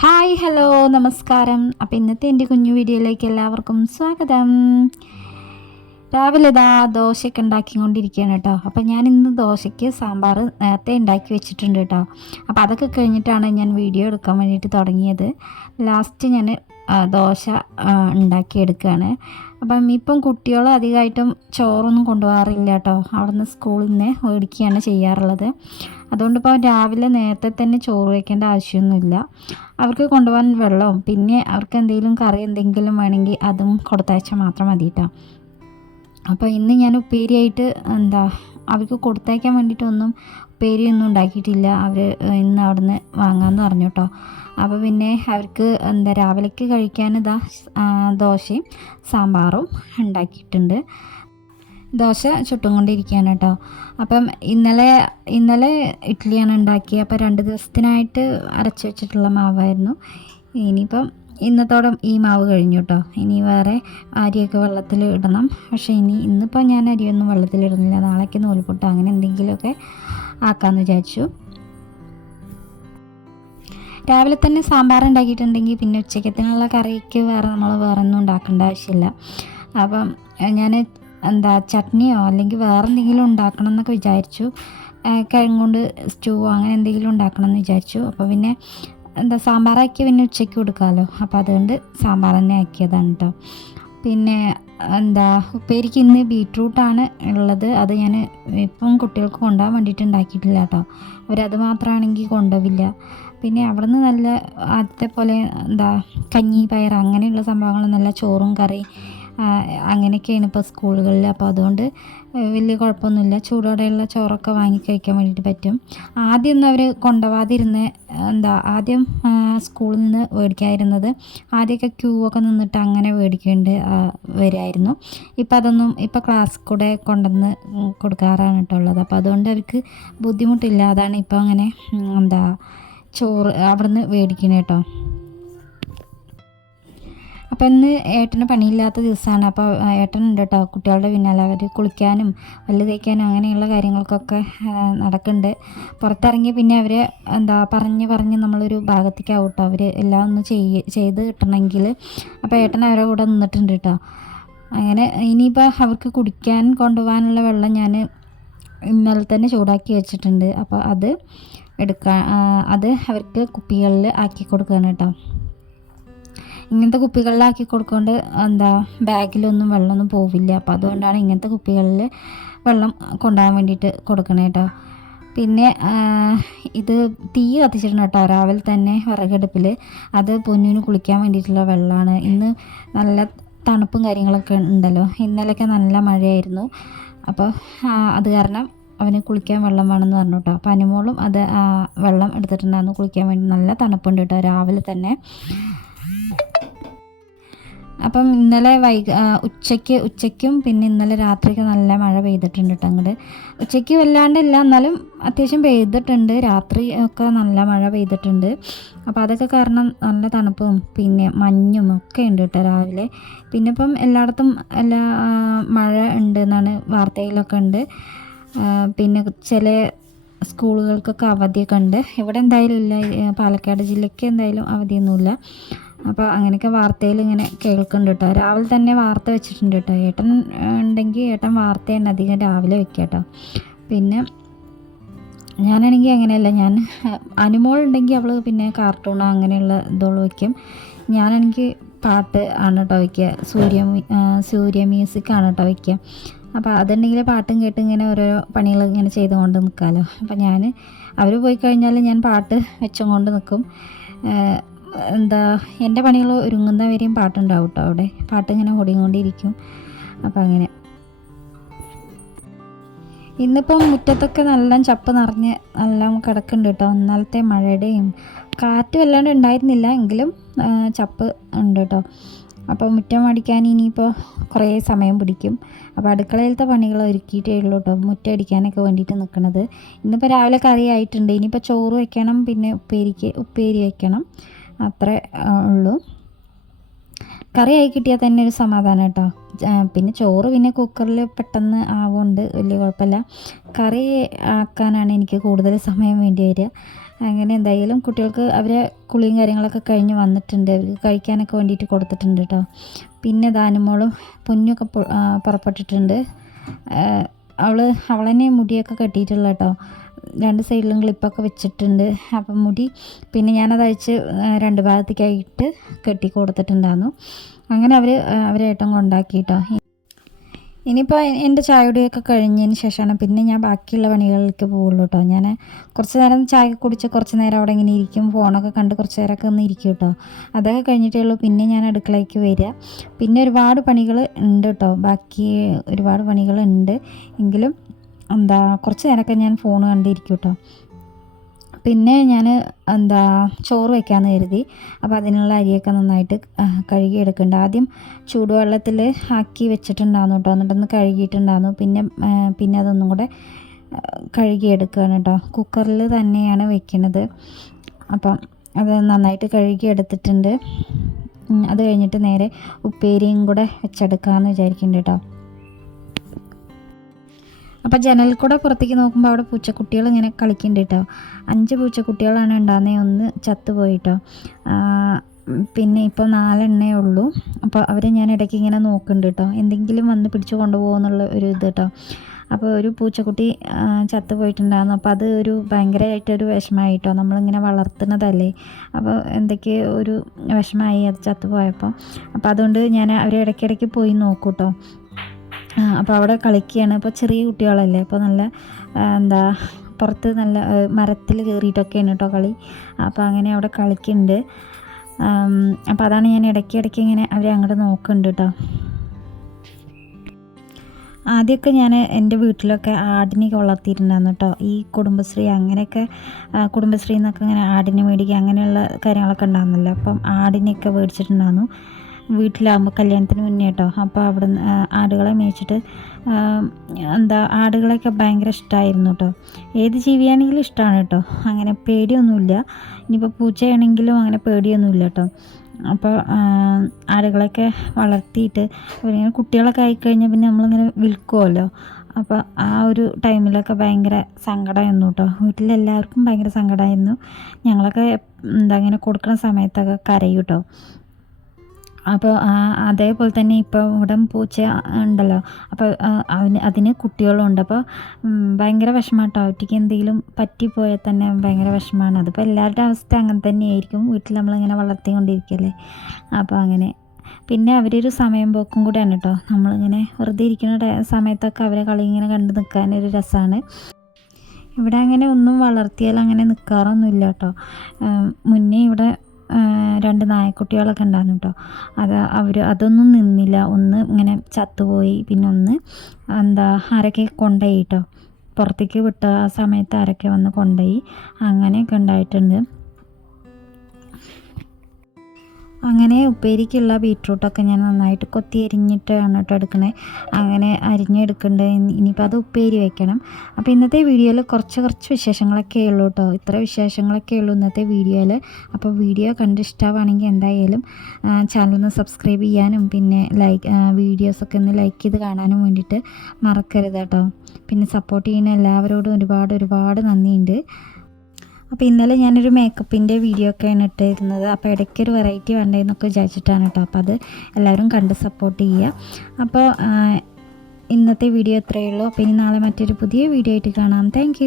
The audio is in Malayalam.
ഹായ് ഹലോ നമസ്കാരം. അപ്പോൾ ഇന്നത്തെ എന്റെ കുഞ്ഞു വീഡിയോയിലേക്ക് എല്ലാവർക്കും സ്വാഗതം. രാവിലെ ഇതാ ദോശയൊക്കെ ഉണ്ടാക്കിക്കൊണ്ടിരിക്കുകയാണ് കേട്ടോ. അപ്പോൾ ഞാൻ ഇന്ന് ദോശയ്ക്ക് സാമ്പാർ നേരത്തെ ഉണ്ടാക്കി വെച്ചിട്ടുണ്ട് കേട്ടോ. അപ്പോൾ അതൊക്കെ കഴിഞ്ഞിട്ടാണ് ഞാൻ വീഡിയോ എടുക്കാൻ വേണ്ടിയിട്ട് തുടങ്ങിയത്. ലാസ്റ്റ് ഞാൻ ദോശ ഉണ്ടാക്കിയെടുക്കുകയാണ്. അപ്പം ഇപ്പം കുട്ടികൾ അധികമായിട്ടും ചോറൊന്നും കൊണ്ടുപോകാറില്ല കേട്ടോ. അവിടുന്ന് സ്കൂളിൽ നിന്ന് മേടിക്കുകയാണ് ചെയ്യാറുള്ളത്. അതുകൊണ്ട് ഇപ്പോൾ രാവിലെ നേരത്തെ തന്നെ ചോറ് വയ്ക്കേണ്ട ആവശ്യമൊന്നുമില്ല. അവർക്ക് കൊണ്ടുപോകാൻ വെള്ളവും പിന്നെ അവർക്ക് എന്തെങ്കിലും കറി എന്തെങ്കിലും വേണമെങ്കിൽ അതും കൊടുത്തയച്ചാൽ മാത്രം മതി കേട്ടോ. അപ്പോൾ ഇന്ന് ഞാൻ ഉപ്പേരിയായിട്ട് എന്താ അവർക്ക് കൊടുത്തയക്കാൻ വേണ്ടിയിട്ടൊന്നും ഉപ്പേരിയൊന്നും ഉണ്ടാക്കിയിട്ടില്ല. അവർ ഇന്ന് അവിടുന്ന് വാങ്ങാമെന്ന് പറഞ്ഞു കേട്ടോ അപ്പോൾ പിന്നെ അവർക്ക് എന്താ രാവിലേക്ക് കഴിക്കാൻ ഇതാ ദോശയും സാമ്പാറും ഉണ്ടാക്കിയിട്ടുണ്ട്. ദോശ ചുട്ടും കൊണ്ടിരിക്കുകയാണ് കേട്ടോ അപ്പം ഇന്നലെ ഇന്നലെ ഇഡ്ഡലിയാണ് ഉണ്ടാക്കിയത് അപ്പോൾ രണ്ട് ദിവസത്തിനായിട്ട് അരച്ച് വെച്ചിട്ടുള്ള മാവായിരുന്നു. ഇനിയിപ്പം ഇന്നത്തോടെ ഈ മാവ് കഴിഞ്ഞു കേട്ടോ ഇനി വേറെ അരിയൊക്കെ വെള്ളത്തിൽ ഇടണം. പക്ഷേ ഇനി ഇന്നിപ്പോൾ ഞാൻ അരിയൊന്നും വെള്ളത്തിൽ ഇടുന്നില്ല. നാളേക്ക് നൂൽപുട്ട് അങ്ങനെ എന്തെങ്കിലുമൊക്കെ ആക്കാമെന്ന് വിചാരിച്ചു. രാവിലെ തന്നെ സാമ്പാർ ഉണ്ടാക്കിയിട്ടുണ്ടെങ്കിൽ പിന്നെ ഉച്ചക്കത്തിനുള്ള കറിക്ക് വേറെ നമ്മൾ വേറെ ഒന്നും ഉണ്ടാക്കേണ്ട ആവശ്യമില്ല. അപ്പം ഞാൻ എന്താ ചട്നിയോ അല്ലെങ്കിൽ വേറെ എന്തെങ്കിലും ഉണ്ടാക്കണം എന്നൊക്കെ വിചാരിച്ചു. കിഴങ്ങുകൊണ്ട് സ്റ്റൂവോ അങ്ങനെ എന്തെങ്കിലും ഉണ്ടാക്കണം എന്ന് വിചാരിച്ചു. അപ്പോൾ പിന്നെ എന്താ സാമ്പാറാക്കി പിന്നെ ഉച്ചയ്ക്ക് കൊടുക്കാമല്ലോ അപ്പോൾ അതുകൊണ്ട് സാമ്പാർ തന്നെ ആക്കിയതാണ് കേട്ടോ പിന്നെ എന്താ ഉപ്പേരിക്ക് ഇന്ന് ബീട്രൂട്ടാണ് ഉള്ളത്. അത് ഞാൻ ഇപ്പം കുട്ടികൾക്ക് കൊണ്ടുപോകാൻ വേണ്ടിയിട്ട് ഉണ്ടാക്കിയിട്ടില്ല കേട്ടോ അവരത് മാത്രമാണെങ്കിൽ കൊണ്ടുപോവില്ല. പിന്നെ അവിടുന്ന് നല്ല ആദ്യത്തെ പോലെ എന്താ കഞ്ഞി പയർ അങ്ങനെയുള്ള സംഭവങ്ങൾ നല്ല ചോറും കറി അങ്ങനെയൊക്കെയാണ് ഇപ്പോൾ സ്കൂളുകളിൽ അപ്പോൾ അതുകൊണ്ട് വലിയ കുഴപ്പമൊന്നുമില്ല. ചൂടോടെയുള്ള ചോറൊക്കെ വാങ്ങി കഴിക്കാൻ വേണ്ടിയിട്ട് പറ്റും. ആദ്യമൊന്നും അവർ കൊണ്ടുപോകാതിരുന്ന് എന്താ ആദ്യം സ്കൂളിൽ നിന്ന് മേടിക്കാതിരുന്നത്. ആദ്യമൊക്കെ ക്യൂ ഒക്കെ നിന്നിട്ട് അങ്ങനെ മേടിക്കേണ്ടി വരുമായിരുന്നു ഇപ്പം അതൊന്നും ഇപ്പം ക്ലാസ് കൂടെ കൊണ്ടുവന്ന് കൊടുക്കാറാണ് കേട്ടോ ഉള്ളത്. അപ്പോൾ അതുകൊണ്ട് അവർക്ക് ബുദ്ധിമുട്ടില്ല. അതാണ് ഇപ്പോൾ അങ്ങനെ എന്താ ചോറ് അവിടുന്ന് മേടിക്കുന്നത് കേട്ടോ. അപ്പം ഇന്ന് ഏട്ടന് പണിയില്ലാത്ത ദിവസമാണ് അപ്പോൾ ഏട്ടനുണ്ട് കേട്ടോ കുട്ടികളുടെ പിന്നാലെ അവർ കുളിക്കാനും പല്ല് തേക്കാനും അങ്ങനെയുള്ള കാര്യങ്ങൾക്കൊക്കെ നടക്കുന്നുണ്ട്. പുറത്തിറങ്ങി പിന്നെ അവർ എന്താ പറഞ്ഞ് പറഞ്ഞ് നമ്മളൊരു ഭാഗത്തേക്കാവും കേട്ടോ അവർ എല്ലാം ഒന്ന് ചെയ്യ് ചെയ്ത് കിട്ടണമെങ്കിൽ അപ്പോൾ ഏട്ടൻ അവരുടെ കൂടെ നിന്നിട്ടുണ്ട് കേട്ടോ അങ്ങനെ ഇനിയിപ്പോൾ അവർക്ക് കുടിക്കാൻ കൊണ്ടുപോകാനുള്ള വെള്ളം ഞാൻ ഇന്നലെ തന്നെ ചൂടാക്കി വെച്ചിട്ടുണ്ട്. അപ്പോൾ അത് എടുക്കാൻ അത് അവർക്ക് കുപ്പികളിൽ ആക്കി കൊടുക്കുകയാണ് കേട്ടോ ഇങ്ങനത്തെ കുപ്പികളിലാക്കി കൊടുക്കൊണ്ട് എന്താ ബാഗിലൊന്നും വെള്ളമൊന്നും പോവില്ല. അപ്പോൾ അതുകൊണ്ടാണ് ഇങ്ങനത്തെ കുപ്പികളിൽ വെള്ളം കൊണ്ടുപോകാൻ വേണ്ടിയിട്ട് കൊടുക്കണേ കേട്ടോ പിന്നെ ഇത് തീ കത്തിച്ചിട്ടുണ്ട് കേട്ടോ രാവിലെ തന്നെ വിറകടുപ്പിൽ അത് പൊന്നിന് കുളിക്കാൻ വേണ്ടിയിട്ടുള്ള വെള്ളമാണ്. ഇന്ന് നല്ല തണുപ്പും കാര്യങ്ങളൊക്കെ ഉണ്ടല്ലോ. ഇന്നലെയൊക്കെ നല്ല മഴയായിരുന്നു. അപ്പോൾ അത് കാരണം അവന് കുളിക്കാൻ വെള്ളം വേണമെന്ന് പറഞ്ഞു കേട്ടോ അപ്പോൾ അനുമോളും അത് വെള്ളം എടുത്തിട്ടുണ്ടായിരുന്നു. കുളിക്കാൻ വേണ്ടി നല്ല തണുപ്പുണ്ട് കേട്ടോ രാവിലെ തന്നെ. അപ്പം ഇന്നലെ വൈ ഉച്ചയ്ക്ക് ഉച്ചയ്ക്കും പിന്നെ ഇന്നലെ രാത്രിയൊക്കെ നല്ല മഴ പെയ്തിട്ടുണ്ട് കേട്ടോ അങ്ങോട്ട് ഉച്ചയ്ക്ക് വല്ലാണ്ടില്ല എന്നാലും അത്യാവശ്യം പെയ്തിട്ടുണ്ട്. രാത്രി ഒക്കെ നല്ല മഴ പെയ്തിട്ടുണ്ട്. അപ്പോൾ അതൊക്കെ കാരണം നല്ല തണുപ്പും പിന്നെ മഞ്ഞും ഒക്കെ ഉണ്ട് കേട്ടോ രാവിലെ. പിന്നെ ഇപ്പം എല്ലായിടത്തും എല്ലാ മഴ ഉണ്ട് എന്നാണ് വാർത്തയിലൊക്കെ ഉണ്ട്. പിന്നെ ചില സ്കൂളുകൾക്കൊക്കെ അവധിയൊക്കെ ഉണ്ട്. ഇവിടെ എന്തായാലും ഇല്ല പാലക്കാട് ജില്ലയ്ക്ക് എന്തായാലും അവധിയൊന്നുമില്ല. അപ്പോൾ അങ്ങനെയൊക്കെ വാർത്തയിൽ ഇങ്ങനെ കേൾക്കുന്നുണ്ട് കേട്ടോ രാവിലെ തന്നെ വാർത്ത വെച്ചിട്ടുണ്ട് കേട്ടോ ഏട്ടൻ ഉണ്ടെങ്കിൽ ഏട്ടൻ വാർത്തയാണ് അധികം രാവിലെ വെക്കുക കേട്ടോ പിന്നെ ഞാനാണെങ്കിൽ അങ്ങനെയല്ല. ഞാൻ അനുമോൾ ഉണ്ടെങ്കിൽ അവൾ പിന്നെ കാർട്ടൂണോ അങ്ങനെയുള്ള ഇതോളം വയ്ക്കും ഞാനാണെങ്കിൽ പാട്ട് ആണ് കേട്ടോ വയ്ക്കുക സൂര്യ സൂര്യ മ്യൂസിക് ആണ് കേട്ടോ വയ്ക്കുക അപ്പോൾ അതുണ്ടെങ്കിൽ പാട്ടും കേട്ട് ഇങ്ങനെ ഓരോ പണികൾ ഇങ്ങനെ ചെയ്തുകൊണ്ട് നിൽക്കാമല്ലോ അപ്പോൾ ഞാൻ അവർ പോയി കഴിഞ്ഞാൽ ഞാൻ പാട്ട് വെച്ചും കൊണ്ട് നിൽക്കും എന്താ എന്റെ പണികൾ ഒരുങ്ങുന്ന വരെയും പാട്ടുണ്ടാവും കേട്ടോ അവിടെ. പാട്ട് ഇങ്ങനെ ഓടിക്കൊണ്ടിരിക്കും അപ്പം അങ്ങനെ. ഇന്നിപ്പം മുറ്റത്തൊക്കെ നല്ല ചപ്പ് നിറഞ്ഞ് നല്ല കിടക്കുന്നുണ്ട് കേട്ടോ ഒന്നാലത്തെ മഴയുടെയും കാറ്റ് വല്ലാണ്ട് ഉണ്ടായിരുന്നില്ല. എങ്കിലും ചപ്പ് ഉണ്ട് കേട്ടോ അപ്പോൾ മുറ്റം അടിക്കാൻ ഇനിയിപ്പോൾ കുറേ സമയം പിടിക്കും. അപ്പോൾ അടുക്കളയിലത്തെ പണികൾ ഒരുക്കിയിട്ടേ ഉള്ളൂ കേട്ടോ മുറ്റം അടിക്കാനൊക്കെ വേണ്ടിയിട്ട് നിൽക്കുന്നത്. ഇന്നിപ്പോൾ രാവിലെ കറി ആയിട്ടുണ്ട്. ഇനിയിപ്പോൾ ചോറ് വയ്ക്കണം പിന്നെ ഉപ്പേരിക്ക് ഉപ്പേരി വെക്കണം അത്രേ ഉള്ളൂ. കറി ആയി കിട്ടിയാൽ തന്നെ ഒരു സമാധാനം കേട്ടോ. പിന്നെ ചോറ് പിന്നെ കുക്കറിൽ പെട്ടെന്ന് ആവുകൊണ്ട് വലിയ കുഴപ്പമില്ല. കറി ആക്കാനാണ് എനിക്ക് കൂടുതൽ സമയം വേണ്ടി വരിക. അങ്ങനെ എന്തായാലും കുട്ടികൾക്ക് അവരെ കുളിയും കാര്യങ്ങളൊക്കെ കഴിഞ്ഞ് വന്നിട്ടുണ്ട്. അവർക്ക് കഴിക്കാനൊക്കെ വേണ്ടിയിട്ട് കൊടുത്തിട്ടുണ്ട് കേട്ടോ. പിന്നെ ദാനുമോളും പൊന്നൊക്കെ പുറപ്പെട്ടിട്ടുണ്ട്. അവൾ അവളെന്നെ മുടിയൊക്കെ കെട്ടിയിട്ടുള്ള കേട്ടോ. രണ്ട് സൈഡിലും ക്ലിപ്പൊക്കെ വെച്ചിട്ടുണ്ട്. അപ്പം മുടി പിന്നെ ഞാനത് അഴിച്ച് രണ്ട് ഭാഗത്തേക്കായിട്ട് കെട്ടി കൊടുത്തിട്ടുണ്ടായിരുന്നു. അങ്ങനെ അവർ അവരേട്ടം കൊണ്ടാക്കി കേട്ടോ ഇനിയിപ്പോൾ എന്റെ ചായയുടെയൊക്കെ കഴിഞ്ഞതിന് ശേഷമാണ് പിന്നെ ഞാൻ ബാക്കിയുള്ള പണികളിലേക്ക് പോകുള്ളൂ കേട്ടോ ഞാൻ കുറച്ച് നേരം ചായ കുടിച്ച് കുറച്ച് നേരം അവിടെ ഇങ്ങനെ ഇരിക്കും. ഫോണൊക്കെ കണ്ട് കുറച്ച് നേരമൊക്കെ ഒന്ന് ഇരിക്കും കേട്ടോ അതൊക്കെ കഴിഞ്ഞിട്ടേ ഉള്ളൂ. പിന്നെ ഞാൻ അടുക്കളയ്ക്ക് വരിക. പിന്നെ ഒരുപാട് പണികൾ ഉണ്ട് കേട്ടോ ബാക്കി ഒരുപാട് പണികളുണ്ട് എങ്കിലും എന്താ കുറച്ച് നേരമൊക്കെ ഞാൻ ഫോൺ കണ്ടിരിക്കും കേട്ടോ പിന്നെ ഞാൻ എന്താ ചോറ് വെക്കാമെന്ന് കരുതി. അപ്പോൾ അതിനുള്ള അരിയൊക്കെ നന്നായിട്ട് കഴുകിയെടുക്കുന്നുണ്ട്. ആദ്യം ചൂടുവെള്ളത്തിൽ ആക്കി വെച്ചിട്ടുണ്ടായിരുന്നു കേട്ടോ. എന്നിട്ടൊന്ന് കഴുകിയിട്ടുണ്ടായിരുന്നു. പിന്നെ പിന്നെ അതൊന്നും കൂടെ കഴുകിയെടുക്കുകയാണ് കേട്ടോ. കുക്കറിൽ തന്നെയാണ് വെക്കുന്നത് അപ്പം അത് നന്നായിട്ട് കഴുകിയെടുത്തിട്ടുണ്ട്. അത് കഴിഞ്ഞിട്ട് നേരെ ഉപ്പേരിയും കൂടെ വെച്ചെടുക്കാമെന്ന് വിചാരിക്കുന്നുണ്ട് കേട്ടോ. അപ്പോൾ ജനലിൽ കൂടെ പുറത്തേക്ക് നോക്കുമ്പോൾ അവിടെ പൂച്ചക്കുട്ടികൾ ഇങ്ങനെ കളിക്കുന്നുണ്ട് കേട്ടോ അഞ്ച് പൂച്ചക്കുട്ടികളാണ് ഉണ്ടാകുന്നത് ഒന്ന് ചത്തുപോയി കേട്ടോ പിന്നെ ഇപ്പോൾ നാലെണ്ണേ ഉള്ളൂ. അപ്പോൾ അവരെ ഞാൻ ഇടയ്ക്ക് ഇങ്ങനെ നോക്കുന്നുണ്ട് കേട്ടോ എന്തെങ്കിലും വന്ന് പിടിച്ചു കൊണ്ടുപോകുന്നുള്ള ഒരു ഇത് കേട്ടോ അപ്പോൾ ഒരു പൂച്ചക്കുട്ടി ചത്തുപോയിട്ടുണ്ടായിരുന്നു അപ്പോൾ അത് ഒരു ഭയങ്കരമായിട്ടൊരു വിഷമമായിട്ടോ നമ്മളിങ്ങനെ വളർത്തുന്നതല്ലേ. അപ്പോൾ എന്തൊക്കെയോ ഒരു വിഷമമായി അത് ചത്തുപോയപ്പോൾ അപ്പോൾ അതുകൊണ്ട് ഞാൻ അവരെ ഇടയ്ക്കിടയ്ക്ക് പോയി നോക്കൂട്ടോ അപ്പോൾ അവിടെ കളിക്കുകയാണ് അപ്പോൾ ചെറിയ കുട്ടികളല്ലേ അപ്പോൾ നല്ല എന്താ പുറത്ത് നല്ല മരത്തിൽ കയറിയിട്ടൊക്കെയാണ് കേട്ടോ കളി. അപ്പോൾ അങ്ങനെ അവിടെ കളിക്കുന്നുണ്ട് അപ്പോൾ അതാണ് ഞാൻ ഇടയ്ക്ക് ഇടയ്ക്ക് ഇങ്ങനെ അവരെ അങ്ങോട്ട് നോക്കുന്നുണ്ട് കേട്ടോ ആദ്യമൊക്കെ ഞാൻ എന്റെ വീട്ടിലൊക്കെ ആടിനെയൊക്കെ വളർത്തിയിട്ടുണ്ടായിരുന്നു കേട്ടോ ഈ കുടുംബശ്രീ അങ്ങനെയൊക്കെ കുടുംബശ്രീ എന്നൊക്കെ ഇങ്ങനെ ആടിനെ മേടിക്കുക അങ്ങനെയുള്ള കാര്യങ്ങളൊക്കെ ഉണ്ടാകുന്നല്ലോ അപ്പം ആടിനെയൊക്കെ മേടിച്ചിട്ടുണ്ടായിരുന്നു. വീട്ടിലാകുമ്പോൾ കല്യാണത്തിന് മുന്നേ കേട്ടോ അപ്പോൾ അവിടെ ആടുകളെ മേയിച്ചിട്ട് എന്താ ആടുകളെയൊക്കെ ഭയങ്കര ഇഷ്ടമായിരുന്നു കേട്ടോ ഏത് ജീവിയാണെങ്കിലും ഇഷ്ടമാണ് കേട്ടോ അങ്ങനെ പേടിയൊന്നുമില്ല. ഇനിയിപ്പോൾ പൂച്ചയാണെങ്കിലും അങ്ങനെ പേടിയൊന്നുമില്ല കേട്ടോ അപ്പോൾ ആടുകളെയൊക്കെ വളർത്തിയിട്ട് ഇങ്ങനെ കുട്ടികളൊക്കെ ആയിക്കഴിഞ്ഞാൽ പിന്നെ നമ്മളിങ്ങനെ വിൽക്കുമല്ലോ അപ്പോൾ ആ ഒരു ടൈമിലൊക്കെ ഭയങ്കര സങ്കടമായിരുന്നു കേട്ടോ വീട്ടിലെല്ലാവർക്കും ഭയങ്കര സങ്കടമായിരുന്നു. ഞങ്ങളൊക്കെ എന്താ ഇങ്ങനെ കൊടുക്കുന്ന സമയത്തൊക്കെ കരയും അപ്പോൾ അതേപോലെ തന്നെ ഇപ്പോൾ ഇവിടെ പൂച്ച ഉണ്ടല്ലോ അപ്പോൾ അതിന് അതിന് കുട്ടികളുണ്ട്. അപ്പോൾ ഭയങ്കര വിഷമമാട്ടോ ഒറ്റയ്ക്ക് എന്തെങ്കിലും പറ്റിപ്പോയാൽ തന്നെ ഭയങ്കര വിഷമമാണ് അതിപ്പോൾ എല്ലാവരുടെ അവസ്ഥ അങ്ങനെ തന്നെയായിരിക്കും. വീട്ടിൽ നമ്മളിങ്ങനെ വളർത്തിക്കൊണ്ടിരിക്കല്ലേ. അപ്പോൾ അങ്ങനെ. പിന്നെ അവരൊരു സമയം പോക്കും കൂടെയാണ് കേട്ടോ നമ്മളിങ്ങനെ വെറുതെ ഇരിക്കുന്ന സമയത്തൊക്കെ അവരെ കളി ഇങ്ങനെ കണ്ട് നിൽക്കാനൊരു രസമാണ്. ഇവിടെ അങ്ങനെ ഒന്നും വളർത്തിയാൽ അങ്ങനെ നിൽക്കാറൊന്നുമില്ല കേട്ടോ മുന്നേ ഇവിടെ രണ്ട് നായക്കുട്ടികളൊക്കെ ഉണ്ടായിരുന്നു കേട്ടോ. അത് അവർ അതൊന്നും നിന്നില്ല. ഒന്ന് ഇങ്ങനെ ചത്തുപോയി. പിന്നെ ഒന്ന് എന്താ ആരൊക്കെ കൊണ്ടുപോയി കേട്ടോ. പുറത്തേക്ക് വിട്ട ആ സമയത്ത് ആരൊക്കെ വന്ന് കൊണ്ടുപോയി. അങ്ങനെയൊക്കെ ഉണ്ടായിട്ടുണ്ട്. അങ്ങനെ ഉപ്പേരിക്കുള്ള ബീട്രൂട്ടൊക്കെ ഞാൻ നന്നായിട്ട് കൊത്തി അരിഞ്ഞിട്ടാണ് കേട്ടോ എടുക്കണേ. അങ്ങനെ അരിഞ്ഞെടുക്കേണ്ടത് ഇനിയിപ്പോൾ അത് ഉപ്പേരി വെക്കണം. അപ്പോൾ ഇന്നത്തെ വീഡിയോയിൽ കുറച്ച് കുറച്ച് വിശേഷങ്ങളൊക്കെ ഉള്ളൂ കേട്ടോ. ഇത്ര വിശേഷങ്ങളൊക്കെ ഉള്ളൂ ഇന്നത്തെ വീഡിയോയിൽ അപ്പോൾ വീഡിയോ കണ്ട് ഇഷ്ടമാണെങ്കിൽ എന്തായാലും ചാനലൊന്ന് സബ്സ്ക്രൈബ് ചെയ്യാനും പിന്നെ ലൈക്ക് വീഡിയോസൊക്കെ ഒന്ന് ലൈക്ക് ചെയ്ത് കാണാനും വേണ്ടിയിട്ട് മറക്കരുത് കേട്ടോ. പിന്നെ സപ്പോർട്ട് ചെയ്യുന്ന എല്ലാവരോടും ഒരുപാട് ഒരുപാട് നന്ദിയുണ്ട്. അപ്പോൾ ഇന്നലെ ഞാനൊരു മേക്കപ്പിന്റെ വീഡിയോ ഒക്കെയാണ് ഇട്ടിരുന്നത്. അപ്പോൾ ഇടയ്ക്ക് ഒരു വെറൈറ്റി വേണ്ടതെന്നൊക്കെ വിചാരിച്ചിട്ടാണ് കേട്ടോ. അപ്പോൾ അത് എല്ലാവരും കണ്ട് സപ്പോർട്ട് ചെയ്യുക. അപ്പോൾ ഇന്നത്തെ വീഡിയോ ഇത്രയേ ഉള്ളൂ. അപ്പോൾ ഇനി നാളെ മറ്റൊരു പുതിയ വീഡിയോ ആയിട്ട് കാണാം. താങ്ക്